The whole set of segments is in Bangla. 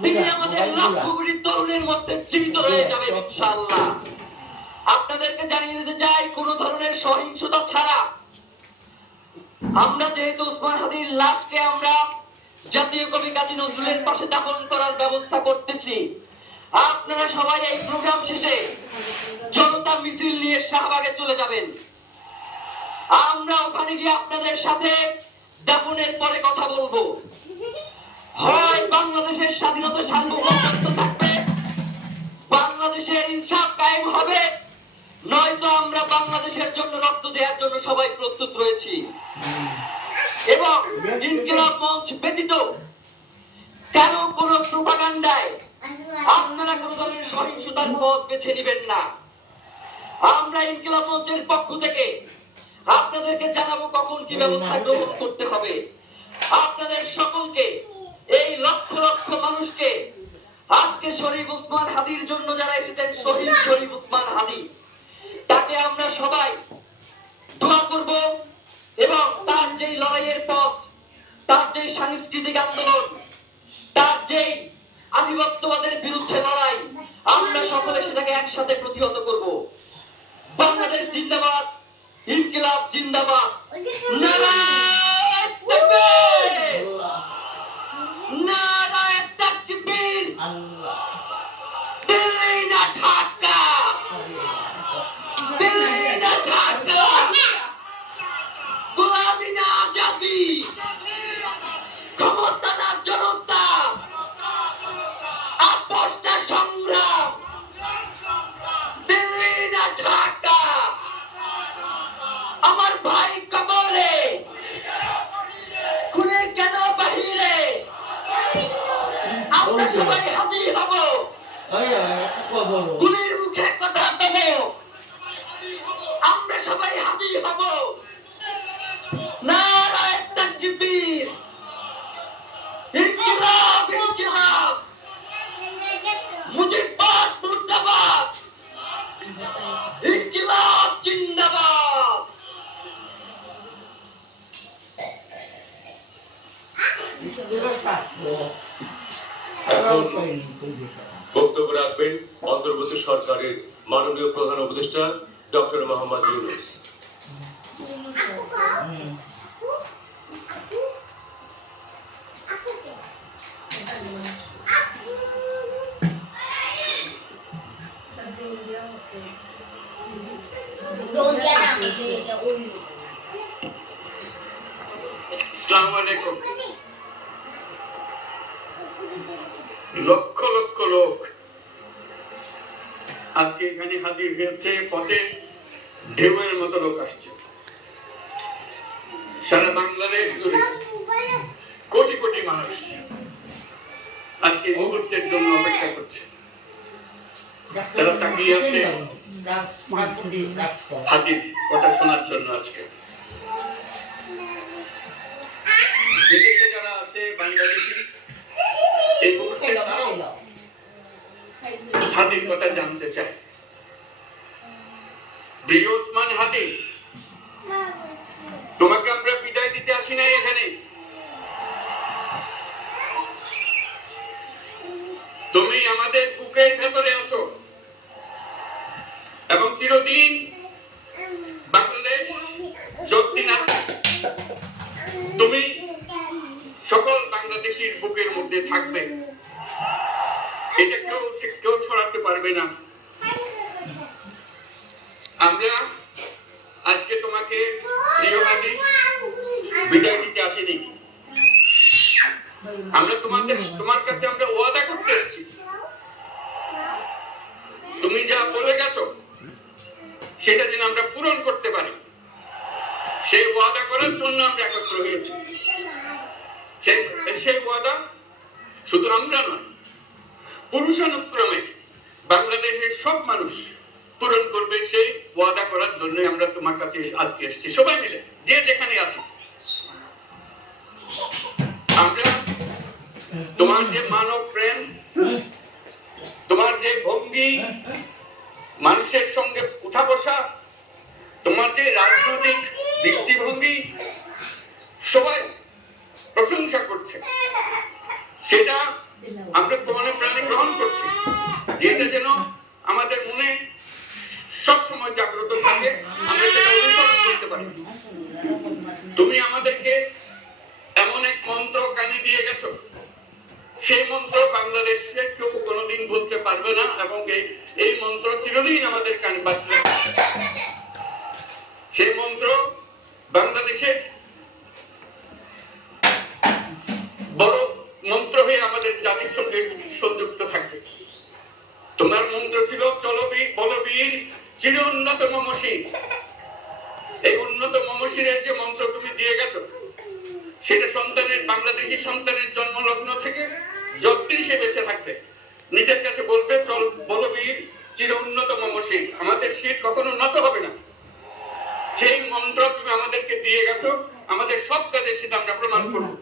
তিনি আমাদের লক্ষ কোটি তরুণের মধ্যে জীবিত রয়ে যাবেন ইনশাআল্লাহ। আপনাদেরকে জানিয়ে দিতে চাই, কোন ধরনের সহিংসতা ছাড়া আমরা যেহেতু ওসমান হাদির লাশকে আমরা জাতীয় কবি কাজী নজরুলের পাশে দাফন করার ব্যবস্থা করতেছি, আপনারা সবাই এই প্রোগ্রাম শেষে জনতা মিছিল নিয়ে শাহবাগে চলে যাবেন। আমরা ওখানে গিয়ে আপনাদের সাথে দাফনের পরে কথা বলবো। হয় বাংলাদেশের স্বাধীনতা সার্বভৌমত্ব থাকবে, বাংলাদেশের ইনসাফ কায়েম হবে, নয়তো আমরা বাংলাদেশের জন্য রক্ত দেওয়ার জন্য সবাই প্রস্তুত রয়েছি। এবং ইনকিলাব মঞ্চ ব্যতীত কেন কোন প্রোপাগান্ডায় আপনারা কোন ধরনের সহিংসতার পথ বেছে নেবেন না। আমরা ইনকিলাব মঞ্চের পক্ষ থেকে আপনাদেরকে জানাবো কখন কি ব্যবস্থা গ্রহণ করতে হবে। আপনাদের সকলকে, এই লক্ষ লক্ষ মানুষকে, আজকে শরীফ ওসমান হাদির জন্য যারা এসেছেন, শহীদ শরীফ ওসমান হাদি, তাকে আমরা সবাই দোয়া করব এবং তার যেই লড়াইয়ের পথ, তার যেই সাংস্কৃতিক আন্দোলন, তার যেই আধিপত্যবাদের বিরুদ্ধে লড়াই, আমরা সকলে সেটাকে একসাথে প্রতিহত করব। বাংলাদেশ জিন্দাবাদ, ইনকিলাব জিন্দাবাদ, নারায়ে তাকবীর, নারায়ে তাকবীর, দিল্লি না ঢাকা, দিল্লি না ঢাকা, গোলামি না আজাদি, ক্ষমতা না জনতা, আপোষ না সংগ্রাম, দিল্লি না ঢাকা। আমার ভাই কবরে, খুনে কেন বাহিরে, আমরা সবাই হাজির হব, গুলির মুখে কথা দেব, আমরা সবাই হাজির হব। নারায়ে তাকবীর, ইনকিলাব ইনকিলাব, মুজিববাদ মুর্দাবাদ, ইনকিলাব জিন্দাবাদ। বক্তব্য রাখবেন অন্তর্বর্তী সরকারের মাননীয় প্রধান উপদেষ্টা ডক্টর মোহাম্মদ ইউনূস। আসসালামু আলাইকুম। লক্ষ লক্ষ লোক আজকে এখানে হাজির হয়েছে, পথে ঢেউয়ের মতো লোক আসছে। সারা বাংলাদেশ জুড়ে কোটি কোটি মানুষ আজকে মুহূর্তের জন্য অপেক্ষা করছে। তারা তাকিয়ে আছে হাজির কথা শোনার জন্য। আজকে বিদেশে যারা আছে, বাংলাদেশি, এই মুহূর্তে তারাও হাদির কথা জানতে চায়। প্রিয় ওসমান হাদি, তোমাকে আমরা বিদায় দিতে আসি নাই এখানে। তুমি আমাদের বুকের ভেতরে আছো এবং চিরদিন বাংলাদেশ যতদিন আছে তুমি সকল বাংলাদেশির বুকের মধ্যে থাকবে। এটা কেউ ছড়াতে পারবে না। আমরা আজকে তোমাকে প্রিয় হাদি বিদায় দিতে আসিনি। আমরা তোমার কাছে আমরা ওয়াদা করতে এসেছি, তুমি যা বলে গেছো সেটা যেন আমরা পূরণ করতে পারি, সেই ওয়াদা করার জন্য আমরা একত্র হয়েছি। সেই ওয়াদা শুধু আমরা নয়, পুরুষানুক্রমে বাংলাদেশের সব মানুষ পূরণ করবে। সেই ওয়াদা করার জন্য আমরা তোমার কাছে আজকে এসেছি, সবাই মিলে যে যেখানে আছি। আমরা তোমার যে মানব প্রেম, তোমার যে ভঙ্গি, মানুষের সঙ্গে উঠা বসা, তোমার যে রাজনৈতিক দৃষ্টিভঙ্গি, সবাই প্রশংসা করছে। সেটা আমরা মনে প্রাণে গ্রহণ করছি, যেটা যেন আমাদের মনে সব সময় জাগ্রত থাকে, আমরা সেটা অনুসরণ করতে পারি। তুমি আমাদেরকে এমন এক মন্ত্র কানে দিয়ে গেছো, সেই মন্ত্র বাংলাদেশের কেউ কোনোদিন ভুলতে পারবে না, এবং এই মন্ত্র চিরদিন আমাদের কানে বাজবে। সেই মন্ত্র বাংলাদেশের বড় মন্ত্র হয়ে আমাদের জাতির সঙ্গে সংযুক্ত থাকবে। তোমার মন্ত্র ছিল চলবীর বলবীর চির উন্নত মমশির। এই উন্নত মমশিরের যে মন্ত্র তুমি দিয়ে গেছো, সেটা সন্তানের, বাংলাদেশি সন্তানের জন্মলগ্ন থেকে যতদিন সে বেঁচে থাকবে নিজের কাছে বলবে চল বলবীর চির উন্নত মমশির, আমাদের শির কখনো নত হবে না। সেই মন্ত্র তুমি আমাদেরকে দিয়ে গেছো, আমাদের সব কাজে সেটা আমরা প্রমাণ করবো।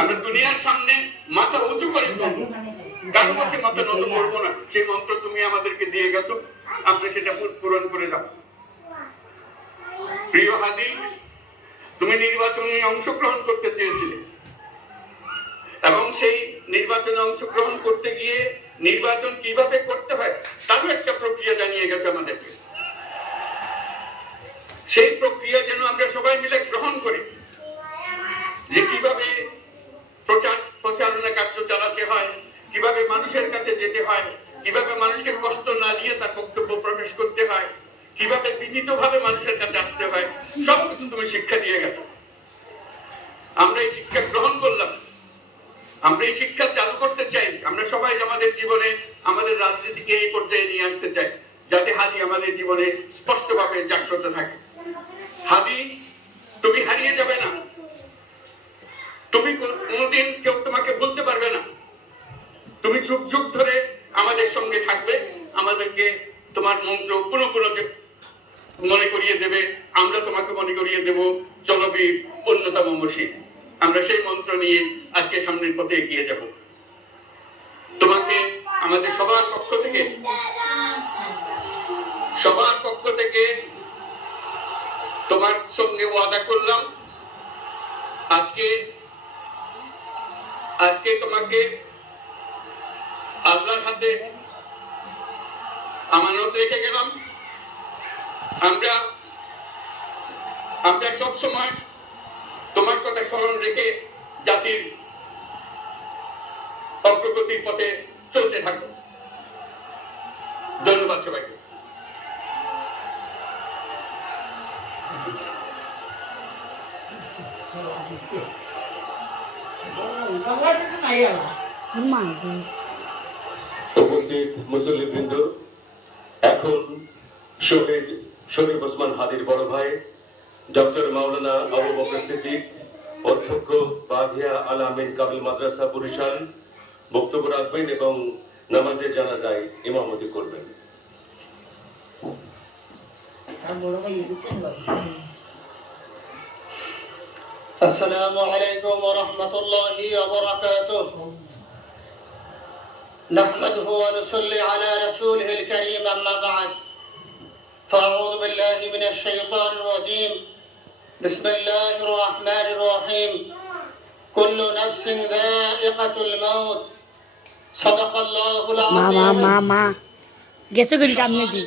আমরা দুনিয়ার সামনে মাথা উঁচু করে চলবো, কারো কাছে মাথা নত করবো না। সেই মন্ত্র তুমি আমাদেরকে দিয়ে গেছো, আমরা সেটা পূরণ করে যাবো। প্রিয় হাদি, তুমি নির্বাচনে অংশগ্রহণ করতে চেয়েছিলে, এবং সেই নির্বাচনে অংশগ্রহণ করতে গিয়ে নির্বাচন কিভাবে করতে হয় তারও একটা প্রক্রিয়া জানিয়ে গেছে আমাদেরকে। সেই প্রক্রিয়া যেন আমরা সবাই মিলে গ্রহণ করি, যে কিভাবে প্রচারণা কার্য চালাতে হয়, কিভাবে মানুষের কাছে যেতে হয়, কিভাবে মানুষকে কষ্ট না দিয়ে তার বক্তব্য প্রকাশ করতে হয়, কিভাবে বিনীতভাবে মানুষের কাছে আসতে হয়, সবকিছু তুমি শিক্ষা দিয়ে গেছো। আমরা এই শিক্ষা গ্রহণ করলাম, আমরা এই শিক্ষা চালু করতে চাই। আমরা সবাই আমাদের জীবনে, আমাদের রাজনীতিকে এই পর্যায়ে নিয়ে আসতে চাই, যাতে হাদি আমাদের জীবনে স্পষ্টভাবে জাগ্রত থাকে। হাদি, তুমি হারিয়ে যাবে না, তুমি কোনোদিন কেউ তোমাকে বলতে পারবে না। তুমি যুগ যুগ ধরে আমাদের সঙ্গে থাকবে, আমাদেরকে তোমার মন্ত্র পুনঃ পুনঃ মনে করিয়ে দেবে, আমরা তোমাকে মনে করিয়ে দেব চলবীর অন্যতম মসির। আমরা সেই মন্ত্র নিয়ে আজকে সামনের পথে এগিয়ে যাব। তোমাকে আমাদের সবার পক্ষ থেকে তোমার সঙ্গে ওয়াদা করলাম, আজকে তোমাকে আল্লাহর হাতে আমানত রেখে গেলাম। আমরা সব সময় তোমার কথা স্মরণ রেখে জাতির অগ্রগতির পথে চলতে থাকো। ধন্যবাদ সবাইকে। উপস্থিত মুসল্লিবৃন্দ, এখন শহীদ শরীফ ওসমান হাদির বড় ভাই ডক্টর মাওলানা আবু বকর সিদ্দিক, অধ্যক্ষ বাঘিয়া আল আমিন কামিল মাদ্রাসা বরিশাল বক্তব্য রাখবেন এবং নামাজের জানাজায় ইমামতি করবেন। السلام عليكم ورحمة الله وبركاته. نحمده ونصلي على رسوله الكريم، أما بعد، فأعوذ بالله من الشيطان الرجيم. بسم الله الرحمن الرحيم. كل نفس ذائقة الموت. صدق الله العظيم. মা গেছো কিন্তু সামনে দিই।